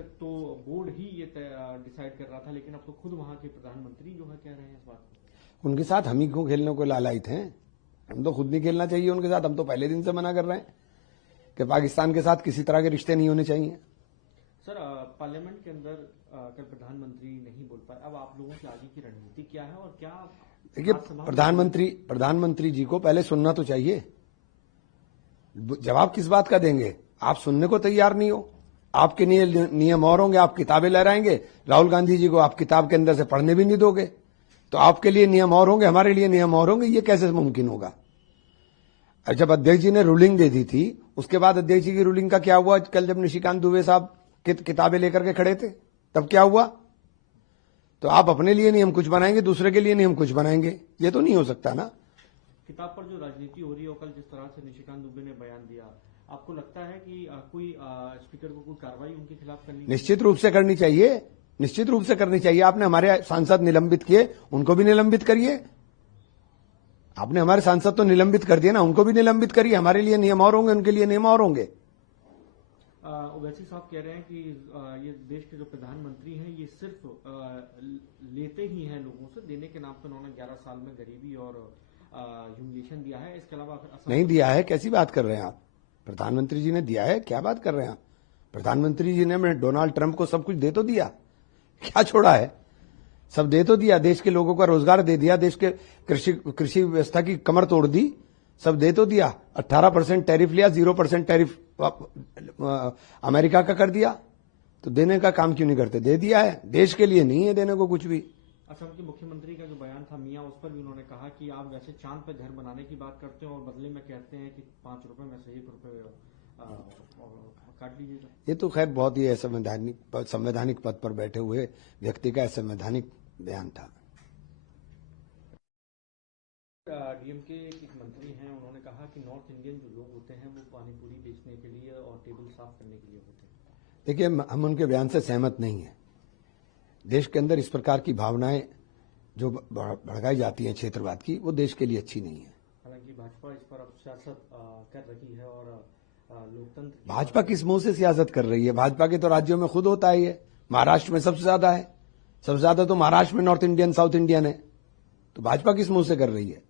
तक तो बोर्ड ही ये डिसाइड कर रहा था, लेकिन अब तो खुद वहां के प्रधानमंत्री जो है कह रहे हैं इस बात को। उनके साथ हम ही क्यों खेलने को लालायित हैं? हम तो खुद नहीं खेलना चाहिए उनके साथ। हम तो पहले दिन से मना कर रहे हैं कि पाकिस्तान के साथ किसी तरह के रिश्ते नहीं होने चाहिए। सर, पार्लियामेंट के अंदर कल प्रधानमंत्री नहीं बोल पाए, अब आप लोगों की आगे की रणनीति क्या है और क्या? देखिए, प्रधानमंत्री जी को पहले सुनना तो चाहिए। जवाब किस बात का देंगे? आप सुनने को तैयार नहीं हो। आपके नियम और होंगे, आप किताबें लहराएंगे। राहुल गांधी जी को आप किताब के अंदर से पढ़ने भी नहीं दोगे, तो आपके लिए नियम और होंगे, हमारे लिए नियम और होंगे। ये कैसे मुमकिन होगा? जब अध्यक्ष जी ने रूलिंग दे दी थी, उसके बाद अध्यक्ष जी की रूलिंग का क्या हुआ? कल जब निशिकांत दुबे साहब किताबें लेकर के खड़े थे, तब क्या हुआ? तो आप अपने लिए नियम कुछ बनाएंगे, दूसरे के लिए नियम कुछ बनाएंगे, ये तो नहीं हो सकता ना। किताब पर जो राजनीति हो रही है, कल जिस तरह से निशिकांत दुबे ने बयान दिया, आपको लगता है कि कोई स्पीकर को कोई कार्रवाई उनके खिलाफ करनी? निश्चित रूप से करनी चाहिए, निश्चित रूप से करनी चाहिए। आपने हमारे सांसद निलंबित किए, उनको भी निलंबित करिए। आपने हमारे सांसद तो निलंबित कर दिए ना, उनको भी निलंबित करिए। हमारे लिए नियम और होंगे, उनके लिए नियम और होंगे। ओवैसी साहब कह रहे हैं कि ये देश के जो प्रधानमंत्री हैं, ये सिर्फ लेते ही हैं लोगों से। देने के नाम पर उन्होंने 11 साल में गरीबी और ह्यूमिलिएशन दिया है, इसके अलावा नहीं दिया है। कैसी बात कर रहे हैं आप? प्रधानमंत्री जी ने दिया है, क्या बात कर रहे हैं आप? प्रधानमंत्री जी ने डोनाल्ड ट्रंप को सब कुछ दे तो दिया, क्या छोड़ा है? सब दे तो दिया। देश के लोगों का रोजगार दे दिया, देश के कृषि व्यवस्था की कमर तोड़ दी, सब दे तो दिया। 18% टैरिफ लिया, 0% टैरिफ अमेरिका का कर दिया। तो देने का काम क्यों नहीं करते? दे दिया है, देश के लिए नहीं है देने को कुछ भी। असम के मुख्यमंत्री का जो बयान था मियां, उस पर भी उन्होंने कहा कि आप वैसे चांद पर घर बनाने की बात करते हैं और बदले में कहते हैं कि 5 रुपए में से 1 रुपए काट लीजिएगा। ये तो खैर बहुत ही संवैधानिक पद पर बैठे हुए व्यक्ति का संवैधानिक बयान था। डीएमके एक मंत्री हैं, उन्होंने कहा कि नॉर्थ इंडियन जो लोग होते हैं वो पानी पूरी बेचने के लिए और टेबल साफ करने के लिए होते हैं। देखिए, हम उनके बयान से सहमत नहीं है। देश के अंदर इस प्रकार की भावनाएं जो भड़काई जाती हैं क्षेत्रवाद की, वो देश के लिए अच्छी नहीं है। हालांकि भाजपा इस पर अब सियासत कर रही है और लोकतंत्र। भाजपा किस मुंह से सियासत कर रही है? भाजपा के तो राज्यों में खुद होता ही है। महाराष्ट्र में सबसे ज्यादा है, सबसे ज्यादा तो महाराष्ट्र में नॉर्थ इंडियन साउथ इंडियन है। तो भाजपा किस मुंह से कर रही है?